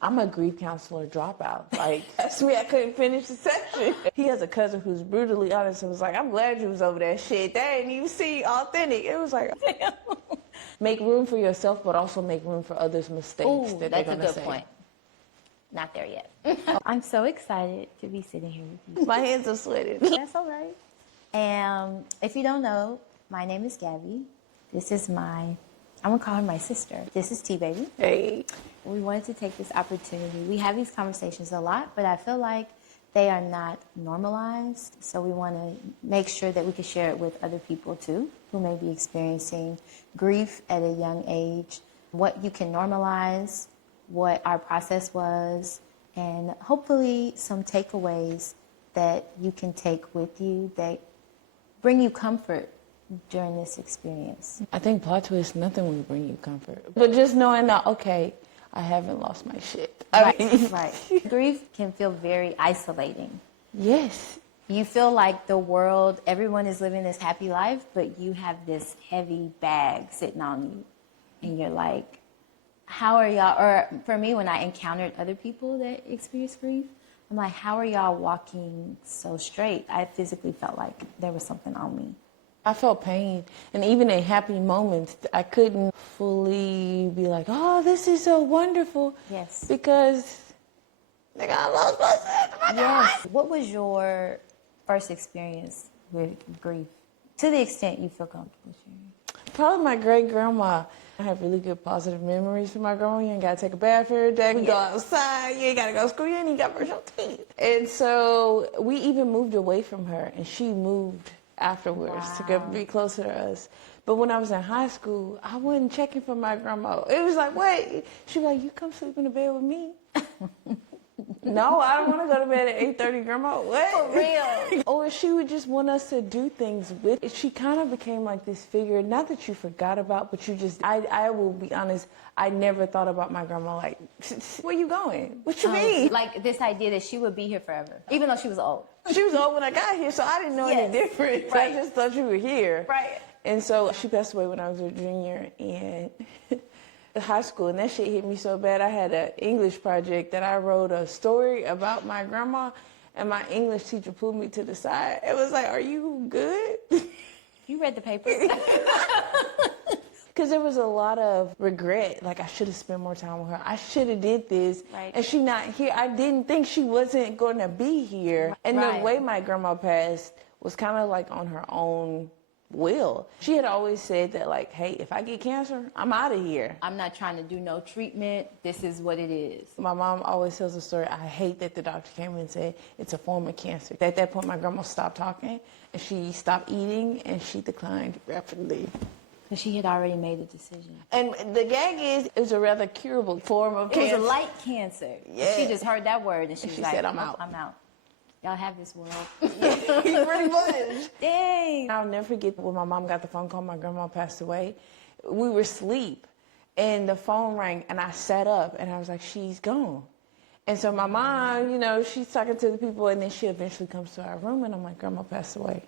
I'm a grief counselor dropout. Like, that's me. I couldn't finish the session. He has a cousin who's brutally honest and was like, I'm glad you was over that shit. That ain't even seem authentic. It was like, damn. Make room for yourself, but also make room for others' mistakes that they're going to say. That's a good point. Not there yet. I'm so excited to be sitting here with you. My hands are sweating. That's all right. And if you don't know, my name is Gabby. This is I'm going to call her my sister. This is Tbaby. Hey. We wanted to take this opportunity. We have these conversations a lot, but I feel like they are not normalized. So we want to make sure that we can share it with other people too, who may be experiencing grief at a young age, what you can normalize, what our process was, and hopefully some takeaways that you can take with you that bring you comfort during this experience. I think plot twist, nothing will bring you comfort. But just knowing that, okay, I haven't lost my shit. Right. Grief can feel very isolating. Yes. You feel like the world, everyone is living this happy life, but you have this heavy bag sitting on you. And you're like, how are y'all, or for me, when I encountered other people that experience grief, I'm like, how are y'all walking so straight? I physically felt like there was something on me. I felt pain, and even in happy moments, I couldn't fully be like, oh, this is so wonderful. Yes. Because nigga, I lost my son. Yes. What was your first experience with grief? To the extent you feel comfortable sharing. Probably my great-grandma. I have really good positive memories from my grandma. You ain't got to take a bath every day. We go outside. You ain't got to go to school. You ain't even got to brush your teeth. And so we even moved away from her, and she moved afterwards to be closer to us. But when I was in high school, I wasn't checking for my grandma. It was like, wait. She'd be like, you come sleep in the bed with me. No, I don't want to go to bed at 8:30, Grandma. What? For real. Or she would just want us to do things with it. She kind of became like this figure, not that you forgot about, but you just, I will be honest, I never thought about my grandma like, where you going? What you mean? Like this idea that she would be here forever, even though she was old. She was old when I got here, so I didn't know any different. Right. I just thought you were here. Right. And so she passed away when I was a junior in high school, and that shit hit me so bad. I had an English project that I wrote a story about my grandma, and my English teacher pulled me to the side. It was like, are you good? You read the paper? Because there was a lot of regret. Like, I should have spent more time with her. I should have did this. Right. And she not here. I didn't think she wasn't going to be here. And the way my grandma passed was kind of like on her own will. She had always said that, like, hey, if I get cancer, I'm out of here. I'm not trying to do no treatment. This is what it is. My mom always tells the story. I hate that the doctor came in and said it's a form of cancer. At that point, my grandma stopped talking, and she stopped eating, and she declined rapidly. Because she had already made a decision. And the gag is, it was a rather curable form of cancer. It was a light cancer. Yeah. She just heard that word, and she was like, said, I'm out. I'm out. Y'all have this world. Pretty much. Dang. I'll never forget when my mom got the phone call, my grandma passed away. We were asleep, and the phone rang, and I sat up, and I was like, she's gone. And so my mom, you know, she's talking to the people, and then she eventually comes to our room, and I'm like, Grandma passed away.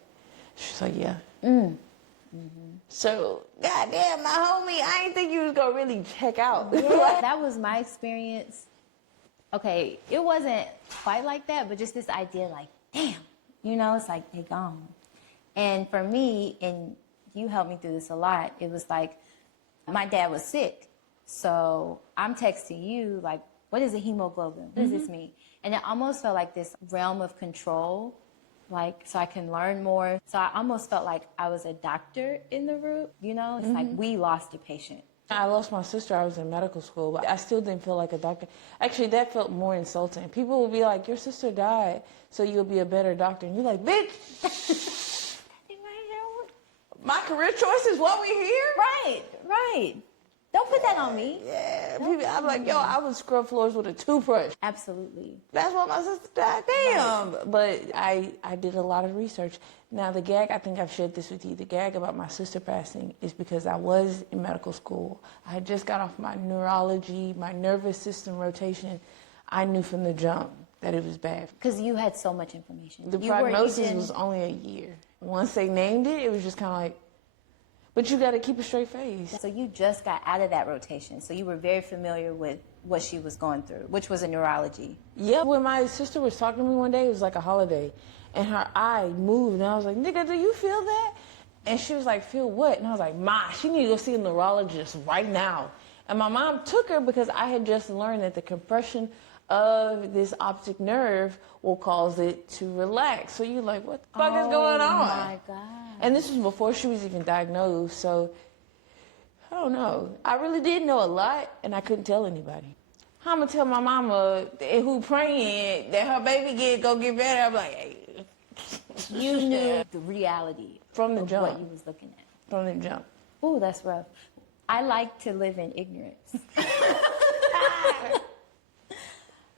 She's like, yeah. So, goddamn, my homie, I didn't think you was going to really check out. Yeah, that was my experience. Okay, it wasn't quite like that, but just this idea like, damn, you know, it's like they gone. And for me, and you helped me through this a lot, it was like my dad was sick. So I'm texting you like, what is a hemoglobin? What does this mean? And it almost felt like this realm of control, like so I can learn more. So I almost felt like I was a doctor in the room, you know? It's like we lost a patient. I lost my sister. I was in medical school, but I still didn't feel like a doctor. Actually, that felt more insulting. People would be like, your sister died, so you'll be a better doctor. And you're like, bitch, my career choice is what we hear? Right, right. Don't put that on me. Yeah, people, I'm like, yo, I would scrub floors with a toothbrush. Absolutely. That's why my sister died. Damn. Right. But I did a lot of research. Now, the gag, I think I've shared this with you, the gag about my sister passing is because I was in medical school. I had just got off my neurology, my nervous system rotation. I knew from the jump that it was bad. Because you had so much information. The prognosis was only a year. Once they named it, it was just kind of like, but you got to keep a straight face. So you just got out of that rotation. So you were very familiar with what she was going through, which was a neurology. Yeah, when my sister was talking to me one day, it was like a holiday, and her eye moved, and I was like, nigga, do you feel that? And she was like, feel what? And I was like, Ma, she need to go see a neurologist right now. And my mom took her because I had just learned that the compression of this optic nerve will cause it to relax. So you're like, what the fuck is going on? Oh my God. And this was before she was even diagnosed, so I don't know. I really did know a lot, and I couldn't tell anybody. How I'm gonna tell my mama who praying that her baby go get better? I'm like, hey. You knew the reality From the of jump. what you was looking at. From the jump. Ooh, that's rough. I like to live in ignorance.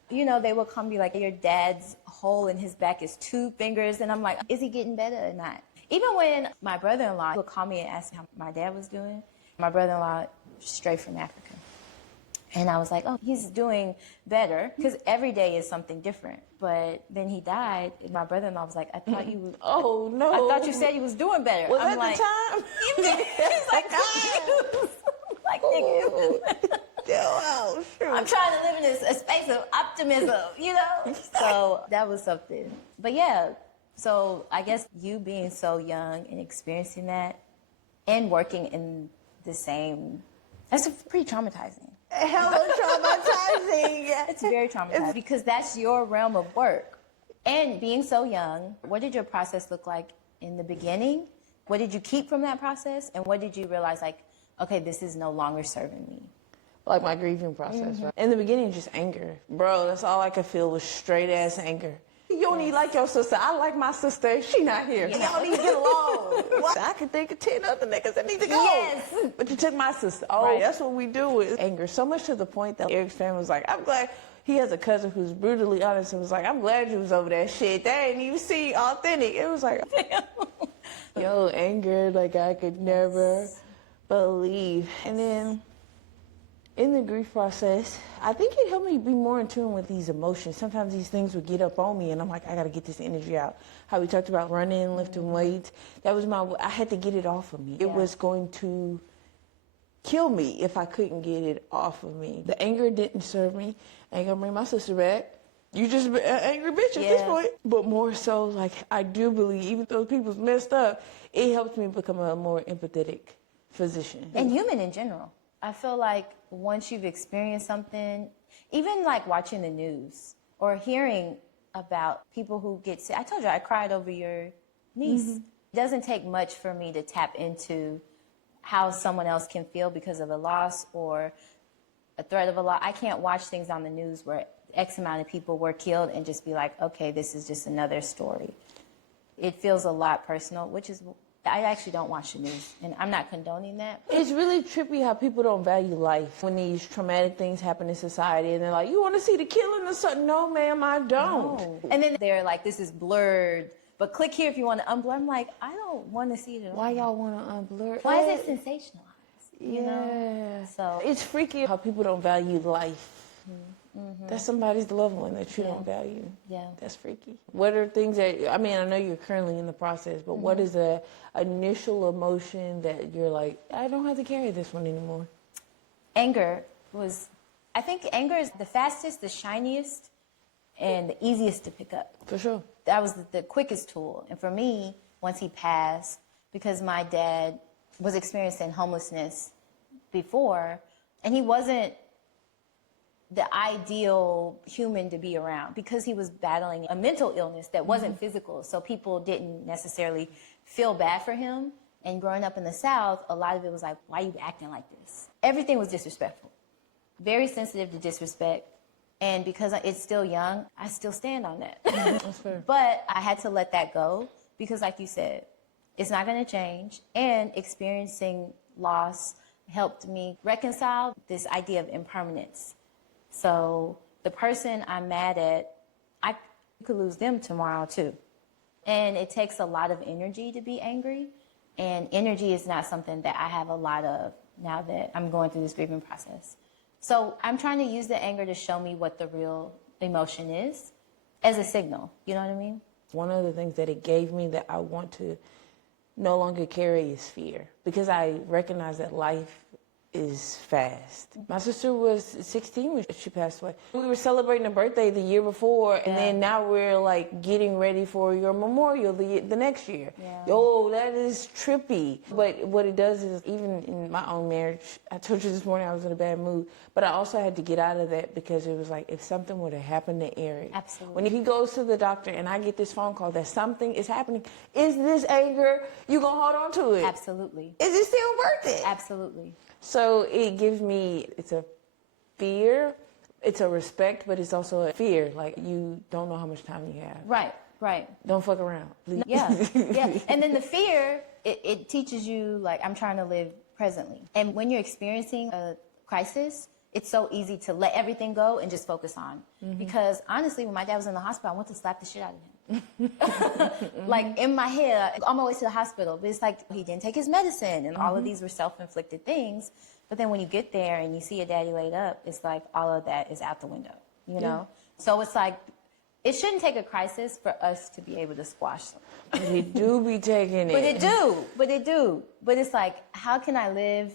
You know, they will come be like, your dad's hole in his back is 2 fingers. And I'm like, is he getting better or not? Even when my brother-in-law would call me and ask me how my dad was doing, my brother-in-law, straight from Africa. And I was like, oh, he's doing better, because every day is something different. But then he died, and my brother-in-law was like, I thought you was, Oh, no. I thought you said you was doing better. Was I'm that like, the time? He's like, like, nigga. Oh, sure. I'm trying to live in a space of optimism, you know? So that was something. But yeah, so I guess you being so young and experiencing that and working in the same, that's pretty traumatizing. Hella traumatizing. It's very traumatizing because that's your realm of work. And being so young, what did your process look like in the beginning? What did you keep from that process? And what did you realize, like, okay, this is no longer serving me? Like my grieving process, right? In the beginning, just anger. Bro, that's all I could feel was straight ass anger. You don't need like your sister. I like my sister. She not here. Yeah. Y'all need to get along. What? I can think of 10 other niggas that need to go. Yes. But you took my sister. Oh, Right. That's what we do is anger. So much to the point that Eric's family was like, I'm glad. He has a cousin who's brutally honest and was like, I'm glad you was over that shit. That ain't even see authentic. It was like, yo, anger, like I could never believe. And then in the grief process, I think it helped me be more in tune with these emotions. Sometimes these things would get up on me, and I'm like, I got to get this energy out. How we talked about running, lifting weights. That was I had to get it off of me. It was going to kill me if I couldn't get it off of me. The anger didn't serve me. I ain't going to bring my sister back. You just an angry bitch at this point. But more so, like, I do believe, even though people's messed up, it helped me become a more empathetic physician. And human in general. I feel like once you've experienced something, even like watching the news or hearing about people who get sick. I told you I cried over your niece. It doesn't take much for me to tap into how someone else can feel because of a loss or a threat of a loss. I can't watch things on the news where X amount of people were killed and just be like, okay, this is just another story. It feels a lot personal, which is, I actually don't watch the news, and I'm not condoning that. It's really trippy how people don't value life when these traumatic things happen in society, and they're like, you want to see the killing or something? No, ma'am, I don't. No. And then they're like, this is blurred, but click here if you want to unblur. I'm like, I don't want to see it at all. Why y'all want to unblur? Why is it sensationalized? Yeah. You know? So it's freaky how people don't value life. That's somebody's loved one that you don't value. Yeah. That's freaky. What are things that, I mean, I know you're currently in the process, but what is the initial emotion that you're like, I don't have to carry this one anymore? Anger was, I think anger is the fastest, the shiniest, and the easiest to pick up. For sure. That was the quickest tool. And for me, once he passed, because my dad was experiencing homelessness before, and he wasn't the ideal human to be around because he was battling a mental illness that wasn't physical. So people didn't necessarily feel bad for him. And growing up in the South, a lot of it was like, why are you acting like this? Everything was disrespectful. Very sensitive to disrespect. And because it's still young, I still stand on that. That's fair. But I had to let that go because, like you said, it's not going to change. And experiencing loss helped me reconcile this idea of impermanence. So the person I'm mad at, I could lose them tomorrow too. And it takes a lot of energy to be angry. And energy is not something that I have a lot of now that I'm going through this grieving process. So I'm trying to use the anger to show me what the real emotion is as a signal. You know what I mean? One of the things that it gave me that I want to no longer carry is fear. Because I recognize that life is fast. My sister was 16 when she passed away. We were celebrating a birthday the year before, and then now we're like getting ready for your memorial the next year. Oh, that is trippy. But what it does is, even in my own marriage, I told you this morning I was in a bad mood, but I also had to get out of that because it was like, if something would have happened to Eric. Absolutely. When he goes to the doctor and I get this phone call that something is happening, is this anger? You gonna hold on to it? Absolutely. Is it still worth it? Absolutely. So it gives me, it's a fear, it's a respect, but it's also a fear. Like, you don't know how much time you have. Right, right. Don't fuck around, please. Yeah, yeah. And then the fear, it teaches you, like, I'm trying to live presently. And when you're experiencing a crisis, it's so easy to let everything go and just focus on. Because honestly, when my dad was in the hospital, I wanted to slap the shit out of him. Like, in my head, on my way to the hospital, but it's like he didn't take his medicine, and all of these were self-inflicted things. But then when you get there and you see your daddy laid up, it's like all of that is out the window, you know? So it's like, it shouldn't take a crisis for us to be able to squash them. But it do be taking it. But it do. But it's like, how can I live?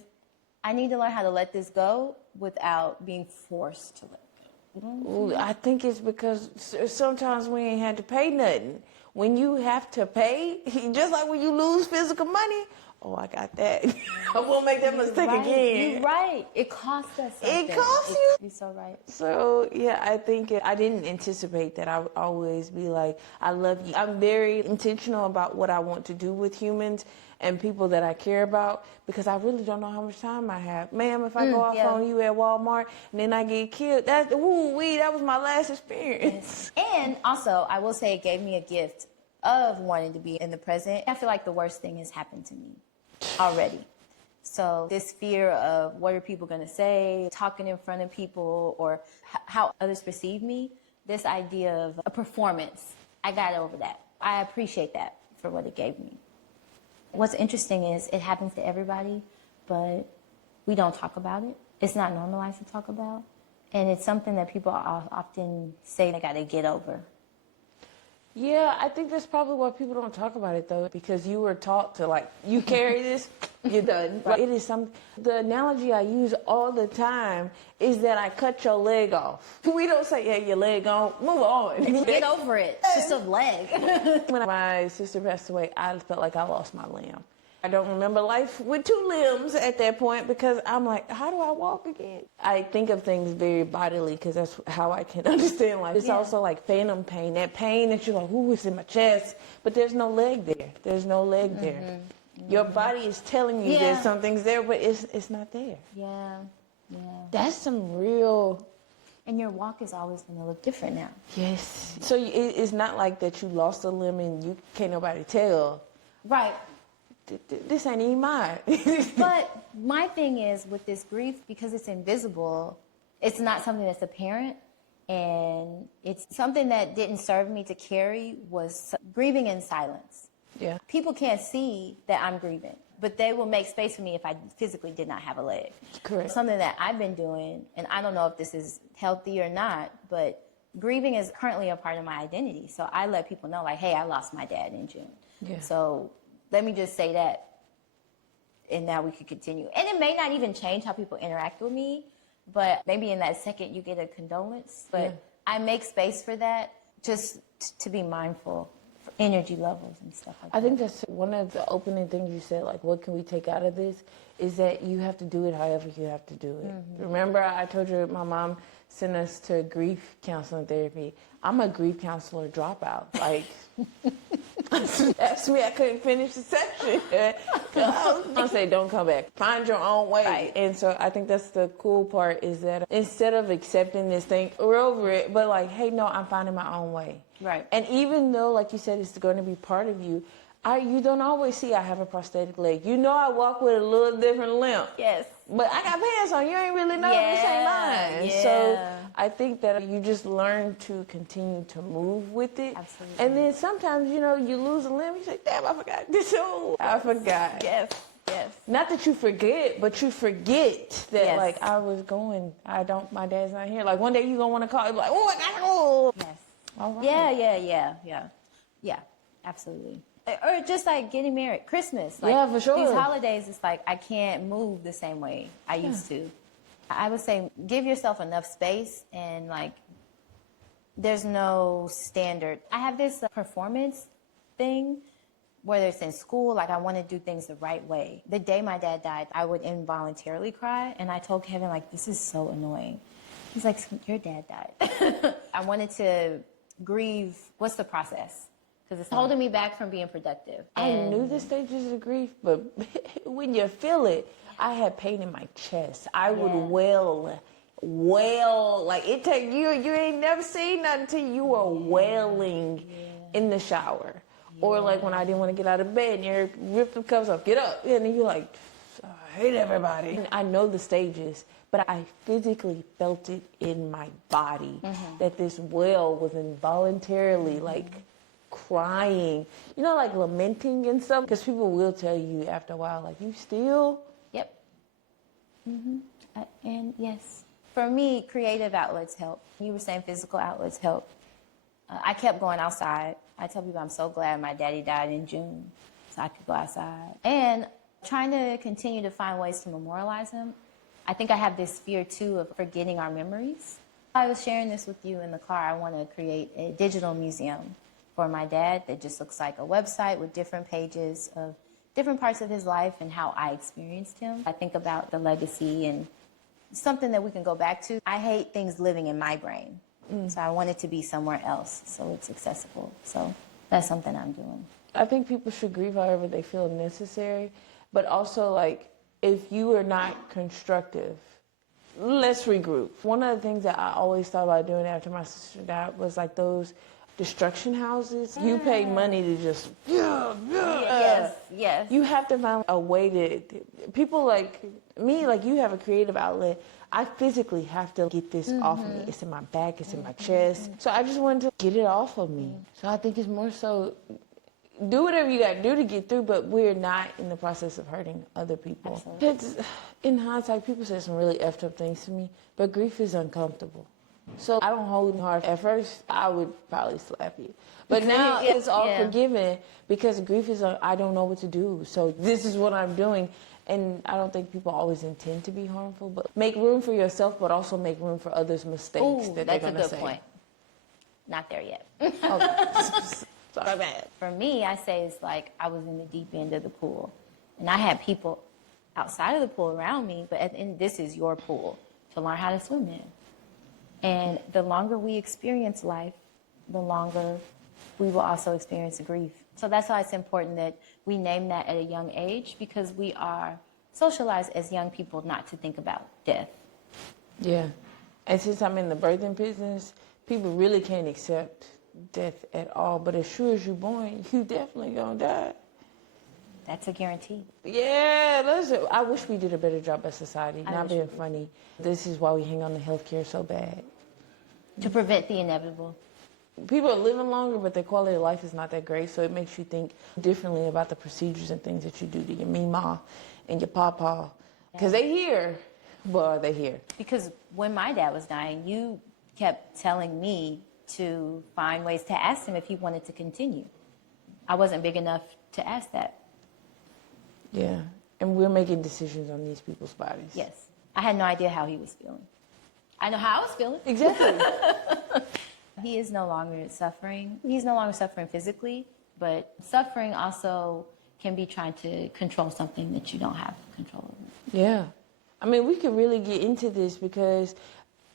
I need to learn how to let this go without being forced to let it go. Ooh, I think it's because sometimes we ain't had to pay nothing. When you have to pay, just like when you lose physical money, oh, I got that. I won't make that mistake again. You're right. It costs us something. It costs you. You're so right. So, yeah, I think I didn't anticipate that I would always be like, I love you. I'm very intentional about what I want to do with humans and people that I care about, because I really don't know how much time I have. Ma'am, if I go off on you at Walmart and then I get killed, that was my last experience. And also, I will say it gave me a gift of wanting to be in the present. I feel like the worst thing has happened to me already. So this fear of what are people going to say, talking in front of people, or how others perceive me, this idea of a performance, I got over that. I appreciate that for what it gave me. What's interesting is it happens to everybody, but we don't talk about it. It's not normalized to talk about. And it's something that people often say they got to get over. Yeah, I think that's probably why people don't talk about it, though, because you were taught to, like, you carry this, you're done. Right. It is something. The analogy I use all the time is that I cut your leg off. We don't say, yeah, your leg on, move on. Get over it. It's just a leg. When my sister passed away, I felt like I lost my limb. I don't remember life with 2 limbs at that point, because I'm like, how do I walk again? I think of things very bodily because that's how I can understand life. It's also like phantom pain, that pain that you're like, ooh, it's in my chest, but there's no leg there. There's no leg there. Your body is telling you that something's there, but it's not there. Yeah. That's some real... And your walk is always going to look different now. Yes. So it's not like that you lost a limb and you can't nobody tell. Right. This ain't even mine. But my thing is, with this grief, because it's invisible, it's not something that's apparent, and it's something that didn't serve me to carry, was grieving in silence. Yeah. People can't see that I'm grieving, but they will make space for me if I physically did not have a leg. Correct. Something that I've been doing, and I don't know if this is healthy or not, but grieving is currently a part of my identity. So I let people know, like, hey, I lost my dad in June. Yeah. So let me just say that, and now we could continue. And it may not even change how people interact with me, but maybe in that second you get a condolence. But I make space for that, just to be mindful for energy levels and stuff like that. I think that's one of the opening things you said, like, what can we take out of this, is that you have to do it however you have to do it. Remember, I told you my mom sent us to grief counseling therapy. I'm a grief counselor dropout. Like, asked me, I couldn't finish the session. I say, don't come back. Find your own way. Right. And so I think that's the cool part, is that instead of accepting this thing, we're over it, but like, hey, no, I'm finding my own way. Right. And even though, like you said, it's going to be part of you, you don't always see I have a prosthetic leg. You know I walk with a little different limp. Yes. But I got pants on. You ain't really know this ain't mine. Yeah. So I think that you just learn to continue to move with it. Absolutely. And then sometimes, you know, you lose a limb. You say, damn, I forgot this. Oh, I forgot. Yes. Not that you forget, but you forget that, like, I was going, my dad's not here. Like, one day you're going to want to call, like, oh, I got to go. Yes. All right. Yeah. Absolutely. Or just like getting married, Christmas. Like, Yeah, for sure. These holidays, it's like I can't move the same way I used to. I would say give yourself enough space, and like there's no standard. I have this performance thing, whether it's in school, like I want to do things the right way. The day my dad died, I would involuntarily cry, and I told Kevin, like, this is so annoying. He's like, your dad died. I wanted to grieve. What's the process? Because it's holding me back from being productive. I knew the stages of grief, but when you feel it, I had pain in my chest. I would wail, like it take you ain't never seen nothing until you were wailing in the shower. Or like when I didn't want to get out of bed and you rip the cups off, get up. And then you're like, I hate everybody. And I know the stages, but I physically felt it in my body that this wail was involuntarily like crying, you know, like lamenting and stuff. Because people will tell you after a while, like, you still? Yep. And yes, for me, creative outlets help. You were saying physical outlets help. I kept going outside. I tell people I'm so glad my daddy died in June so I could go outside. And trying to continue to find ways to memorialize him. I think I have this fear, too, of forgetting our memories. I was sharing this with you in the car. I want to create a digital museum for my dad that just looks like a website with different pages of different parts of his life and how I experienced him. I think about the legacy and something that we can go back to. I hate things living in my brain. So I want it to be somewhere else so it's accessible. So that's something I'm doing. I think people should grieve however they feel necessary, but also, like, if you are not constructive, let's regroup. One of the things that I always thought about doing after my sister died was like those destruction houses. You pay money to just Yes. You have to find a way to, people like me, like you have a creative outlet. I physically have to get this off of me. It's in my back, it's in my chest. So I just wanted to get it off of me. So I think it's more so, do whatever you gotta do to get through, but we're not in the process of hurting other people. It's, in hindsight, people said some really effed up things to me, but grief is uncomfortable. So I don't hold it hard. At first, I would probably slap you. But now it's all forgiven because grief is, I don't know what to do. So this is what I'm doing. And I don't think people always intend to be harmful, but make room for yourself, but also make room for others' mistakes that they're going to say. That's a good point. Not there yet. Sorry, bad. For me, I say it's like I was in the deep end of the pool. And I had people outside of the pool around me, but at the end, this is your pool to learn how to swim in. And the longer we experience life, the longer we will also experience grief. So that's why it's important that we name that at a young age, because we are socialized as young people not to think about death. Yeah. And since I'm in the birthing business, people really can't accept death at all. But as sure as you're born, you definitely gonna die. That's a guarantee. Yeah, listen, I wish we did a better job as society, not being funny. This is why we hang on to healthcare so bad. To prevent the inevitable. People are living longer, but their quality of life is not that great, so it makes you think differently about the procedures and things that you do to your mima and your papa. Because they here, but are they here? Because when my dad was dying, you kept telling me to find ways to ask him if he wanted to continue. I wasn't big enough to ask that. Yeah, and we're making decisions on these people's bodies. Yes. I had no idea how he was feeling. I know how I was feeling. Exactly. He is no longer suffering. He's no longer suffering physically, but suffering also can be trying to control something that you don't have control over. Yeah. I mean, we could really get into this because,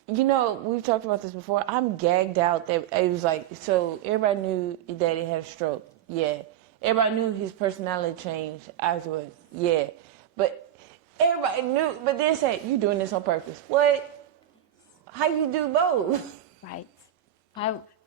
you know, we've talked about this before. I'm gagged out that it was like, so everybody knew your daddy had a stroke. Yeah. Everybody knew his personality changed afterwards. Yeah. But everybody knew, but then said, you doing this on purpose. What? How you do both? Right.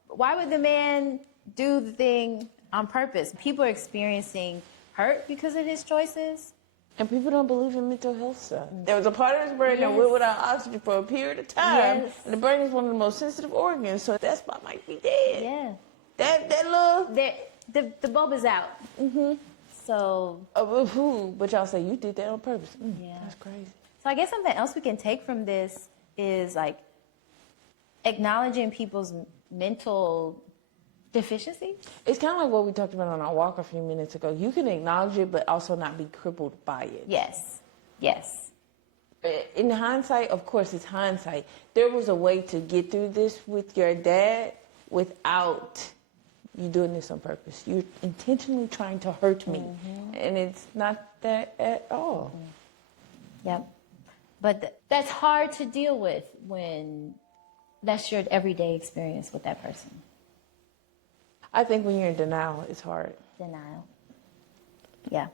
Why would the man do the thing on purpose? People are experiencing hurt because of his choices. And people don't believe in mental health stuff. There was a part of his brain that went without oxygen for a period of time. Yes. And the brain is one of the most sensitive organs, so that spot might be dead. Yeah. That little... The bulb is out. Mm-hmm. So... but y'all say you did that on purpose. Yeah. That's crazy. So I guess something else we can take from this is like acknowledging people's mental Deficiency? It's kind of like what we talked about on our walk a few minutes ago. You can acknowledge it, but also not be crippled by it. Yes. Yes. In hindsight, of course, it's hindsight. There was a way to get through this with your dad without you doing this on purpose. You're intentionally trying to hurt me, and it's not that at all. Yep. But that's hard to deal with when that's your everyday experience with that person. I think when you're in denial, it's hard. Denial. Yeah.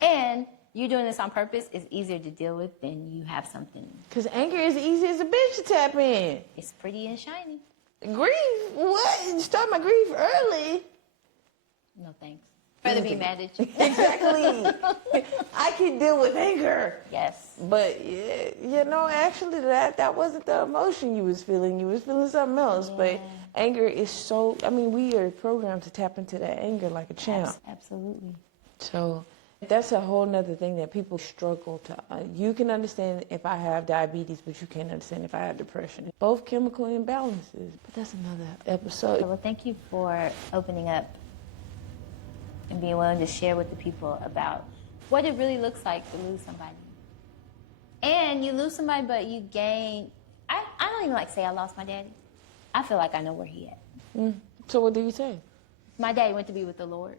And you doing this on purpose is easier to deal with than you have something. Because anger is easy as a bitch to tap in. It's pretty and shiny. Grieve? What? You start my grief early. No thanks. Rather be mad at you. Exactly. I can deal with anger. Yes. But, you know, actually that wasn't the emotion you was feeling. You was feeling something else. Yeah. But anger is so, I mean, we are programmed to tap into that anger like a champ. Absolutely. So that's a whole nother thing that people struggle to. You can understand if I have diabetes, but you can't understand if I have depression. Both chemical imbalances. But that's another episode. Well, thank you for opening up and being willing to share with the people about what it really looks like to lose somebody. And you lose somebody, but you gain. I don't even like say I lost my daddy. I feel like I know where he at. So what do you say? My daddy went to be with the Lord.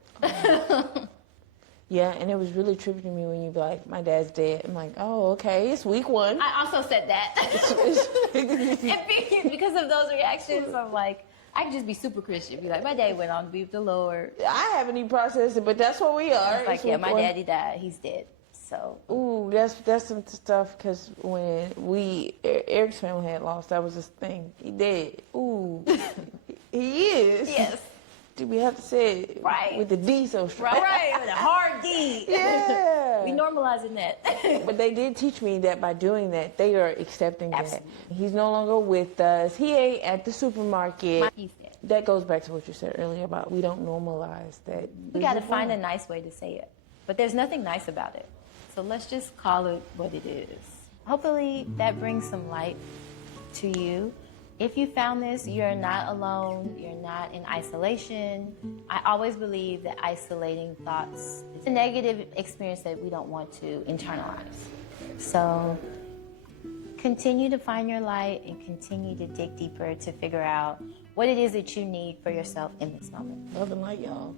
Yeah, and it was really trippy to me when you be like, my dad's dead. I'm like, oh, okay, it's week one. I also said that. And because of those reactions, I'm like, I can just be super Christian. Be like, my daddy went on to be with the Lord. I haven't even processed it, but that's what we are. It's like, It's yeah, week my one. daddy died. He's dead. So. Ooh, that's some stuff, because when Eric's family had lost, that was his thing. He dead. Ooh, he is. Yes. Do we have to say it Right. with the D so strong? Right, with a hard D. Yeah. We normalizing that. But they did teach me that by doing that, they are accepting Absolutely. that. He's no longer with us. He ain't at the supermarket. He's dead. That goes back to what you said earlier about we don't normalize that. We got to find a nice way to say it. But there's nothing nice about it. So let's just call it what it is. Hopefully that brings some light to you. If you found this, you're not alone. You're not in isolation. I always believe that isolating thoughts is a negative experience that we don't want to internalize. So continue to find your light and continue to dig deeper to figure out what it is that you need for yourself in this moment. Love and light, y'all.